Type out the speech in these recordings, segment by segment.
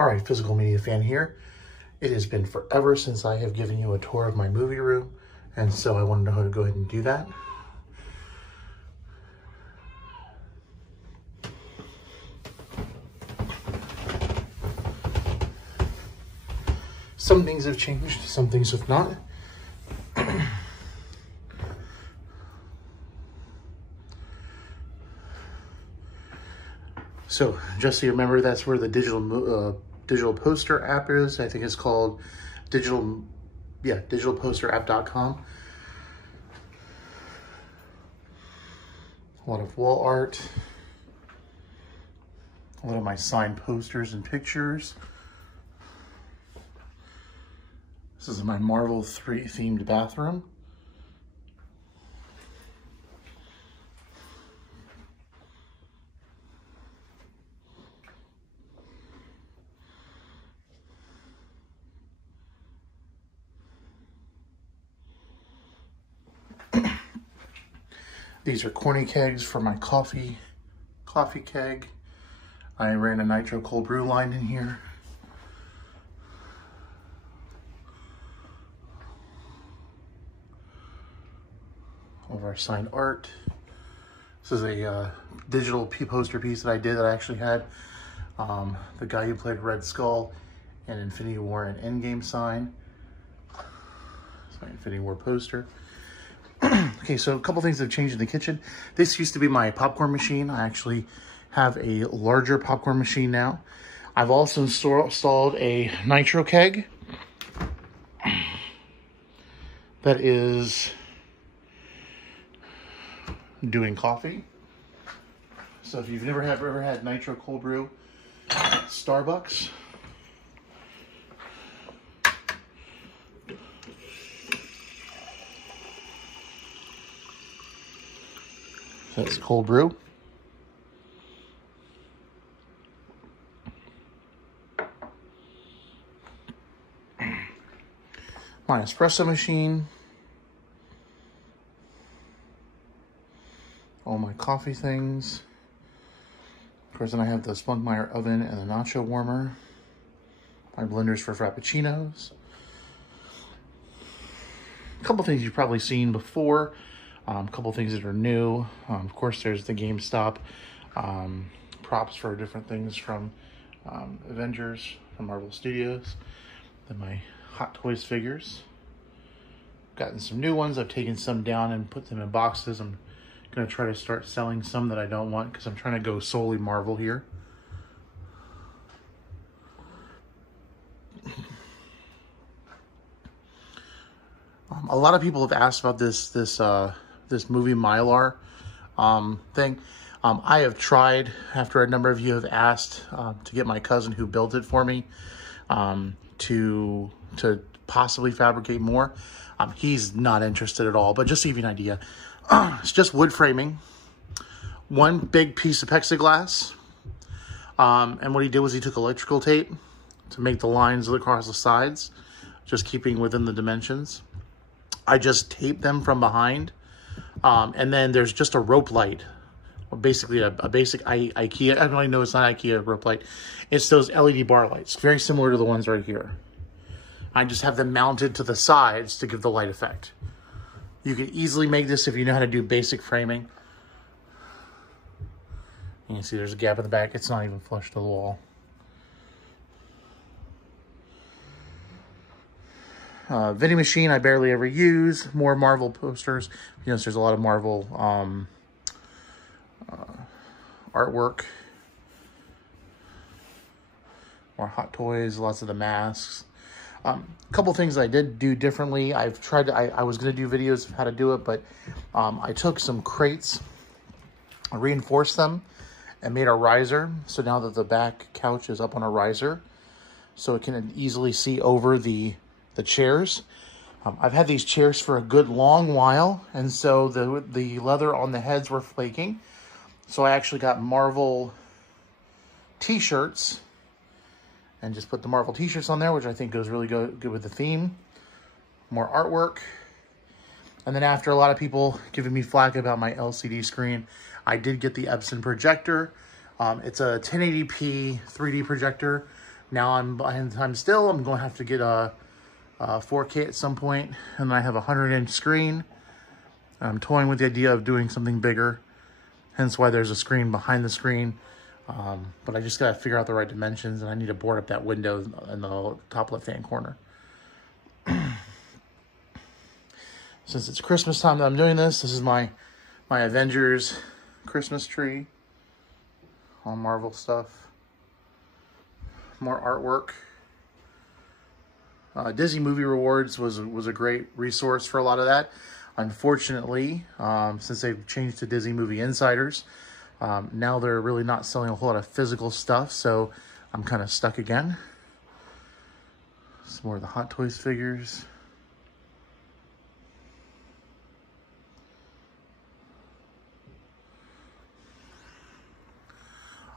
All right, Physical Media Fan here. It has been forever since I have given you a tour of my movie room, and so I wanted to go ahead and do that. Some things have changed, some things have not. So just so you remember, that's where the digital poster app is. I think it's called digitalposterapp.com. A lot of wall art, a lot of my signed posters and pictures. This is my Marvel 3 themed bathroom. These are corny kegs for my coffee keg. I ran a nitro cold brew line in here. All of our signed art. This is a digital poster piece that I did that I actually had the guy who played Red Skull and Infinity War and Endgame sign. It's my Infinity War poster. Okay, so a couple things have changed in the kitchen. This used to be my popcorn machine. I actually have a larger popcorn machine now. I've also installed a nitro keg that is doing coffee. So if you've ever had nitro cold brew at Starbucks, that's cold brew. My espresso machine. All my coffee things. Of course, then I have the Spunkmeyer oven and the nacho warmer. My blenders for frappuccinos. A couple things you've probably seen before. A couple things that are new. Of course, there's the GameStop props for different things from Avengers, from Marvel Studios. Then my Hot Toys figures. Gotten some new ones. I've taken some down and put them in boxes. I'm going to try to start selling some that I don't want because I'm trying to go solely Marvel here. A lot of people have asked about this movie Mylar thing. I have tried, after a number of you have asked, to get my cousin who built it for me to possibly fabricate more. He's not interested at all, but just to give you an idea, it's just wood framing, one big piece of plexiglass, and what he did was he took electrical tape to make the lines across the sides, just keeping within the dimensions. I just taped them from behind. And then there's just a rope light, basically a basic IKEA. I don't really know, it's not IKEA rope light. It's those LED bar lights, very similar to the ones right here. I just have them mounted to the sides to give the light effect. You can easily make this if you know how to do basic framing. You can see there's a gap in the back. It's not even flush to the wall. Vending machine I barely ever use. More Marvel posters. You know, there's a lot of Marvel artwork. More Hot Toys, lots of the masks. A couple things I did do differently. I've tried to, I was going to do videos of how to do it, but I took some crates, I reinforced them, and made a riser. So now that the back couch is up on a riser, so it can easily see over the chairs. I've had these chairs for a good long while, and so the leather on the heads were flaking. So I actually got Marvel t-shirts and just put the Marvel t-shirts on there, which I think goes really good with the theme. More artwork. And then after a lot of people giving me flack about my LCD screen, I did get the Epson projector. It's a 1080p 3D projector Now I'm behind time still. I'm going to have to get a 4K at some point, and I have a 100-inch screen. I'm toying with the idea of doing something bigger, hence why there's a screen behind the screen. But I just got to figure out the right dimensions, and I need to board up that window in the top left-hand corner. Since it's Christmas time that I'm doing this, this is my Avengers Christmas tree. All Marvel stuff. More artwork. Disney Movie Rewards was a great resource for a lot of that. Unfortunately, since they've changed to Disney Movie Insiders, now they're really not selling a whole lot of physical stuff, so I'm kind of stuck again. Some more of the Hot Toys figures.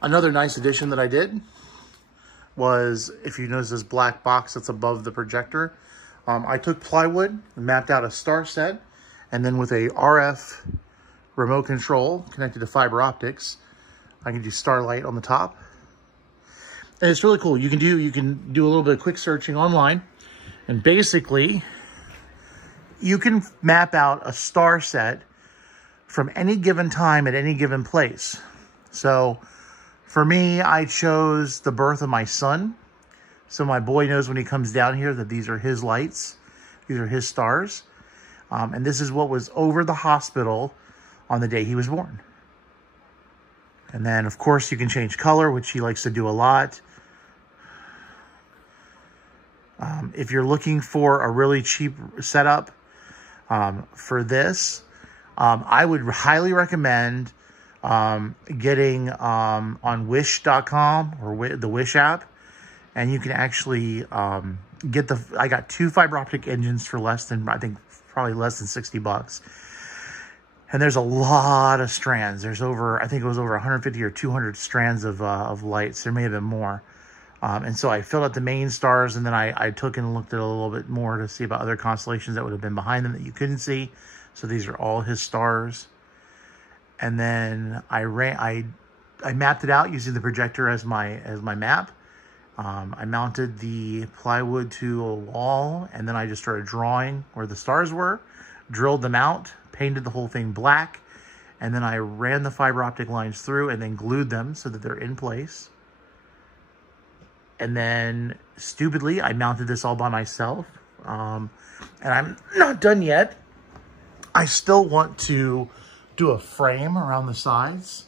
Another nice addition that I did was, if you notice this black box that's above the projector, I took plywood and mapped out a star set, and then with a RF remote control connected to fiber optics, I can do Starlight on the top. And it's really cool. You can do a little bit of quick searching online, and basically you can map out a star set from any given time at any given place. So for me, I chose the birth of my son. So my boy knows when he comes down here that these are his lights. These are his stars. And this is what was over the hospital on the day he was born. And then, of course, you can change color, which he likes to do a lot. If you're looking for a really cheap setup for this, I would highly recommend getting on Wish.com or the Wish app, and you can actually get I got 2 fiber optic engines for less than, I think, probably less than 60 bucks. And there's a lot of strands. There's over, I think it was over 150 or 200 strands of lights. There may have been more. And so I filled out the main stars, and then I took and looked at a little bit more to see about other constellations that would have been behind them that you couldn't see. So these are all his stars. And then I mapped it out using the projector as my map. I mounted the plywood to a wall, and then I just started drawing where the stars were, drilled them out, painted the whole thing black, and then I ran the fiber optic lines through and then glued them so that they're in place. And then, stupidly, I mounted this all by myself. And I'm not done yet. I still want to do a frame around the sides,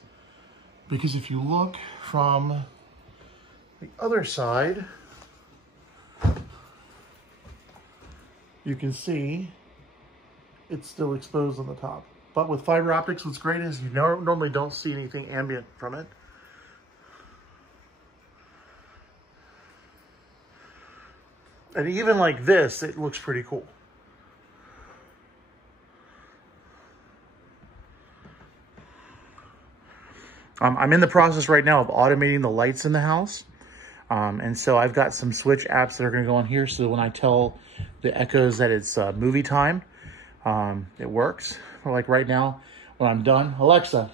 because if you look from the other side, you can see it's still exposed on the top. But with fiber optics, what's great is you normally don't see anything ambient from it. And even like this, it looks pretty cool. I'm in the process right now of automating the lights in the house. And so I've got some switch apps that are going to go on here, so when I tell the Echoes that it's movie time, it works. Like right now, when I'm done, Alexa,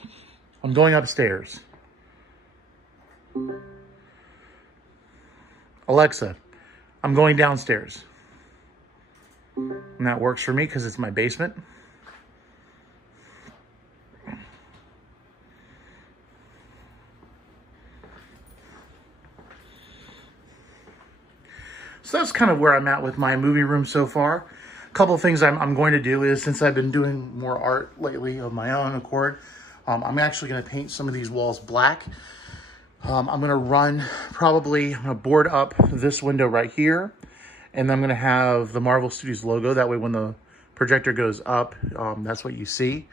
I'm going upstairs. Alexa, I'm going downstairs. And that works for me because it's my basement. So that's kind of where I'm at with my movie room so far. A couple of things I'm going to do is, since I've been doing more art lately of my own accord, I'm actually going to paint some of these walls black. I'm going to board up this window right here, and then I'm going to have the Marvel Studios logo. That way when the projector goes up, that's what you see.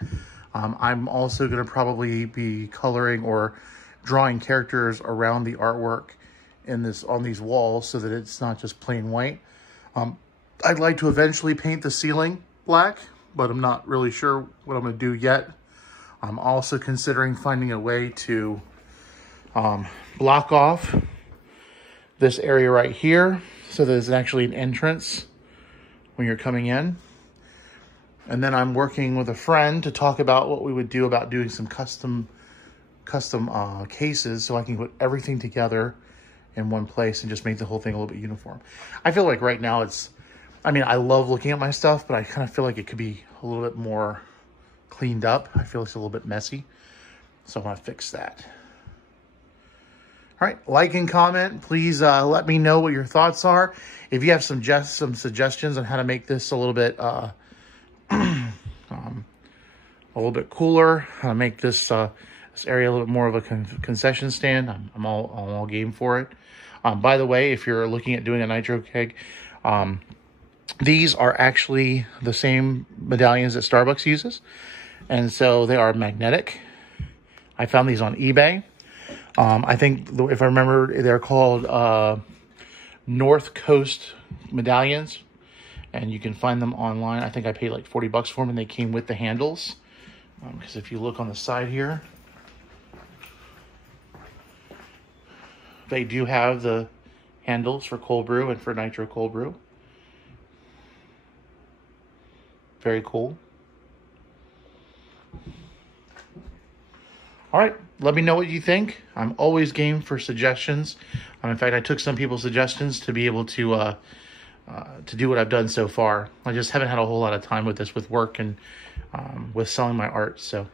I'm also going to probably be coloring or drawing characters around the artwork on these walls so that it's not just plain white. I'd like to eventually paint the ceiling black, but I'm not really sure what I'm going to do yet. I'm also considering finding a way to block off this area right here so there's actually an entrance when you're coming in. And then I'm working with a friend to talk about what we would do about doing some custom cases so I can put everything together in one place and just make the whole thing a little bit uniform. I feel like right now it's, I mean, I love looking at my stuff, but I kind of feel like it could be a little bit more cleaned up. I feel it's a little bit messy. So I want to fix that. All right, like and comment. Please let me know what your thoughts are. If you have some suggestions on how to make this a little bit cooler, how to make this this area a little bit more of a concession stand, I'm all game for it. By the way, if you're looking at doing a nitro keg, these are actually the same medallions that Starbucks uses, and so they are magnetic. I found these on eBay. I think, if I remember, they're called North Coast medallions, and you can find them online. I think I paid like 40 bucks for them, and they came with the handles. Because if you look on the side here, they do have the handles for cold brew and for nitro cold brew. Very cool. All right, let me know what you think. I'm always game for suggestions. In fact, I took some people's suggestions to be able to do what I've done so far. I just haven't had a whole lot of time with this, with work and with selling my art. So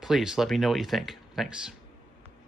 please let me know what you think. Thanks.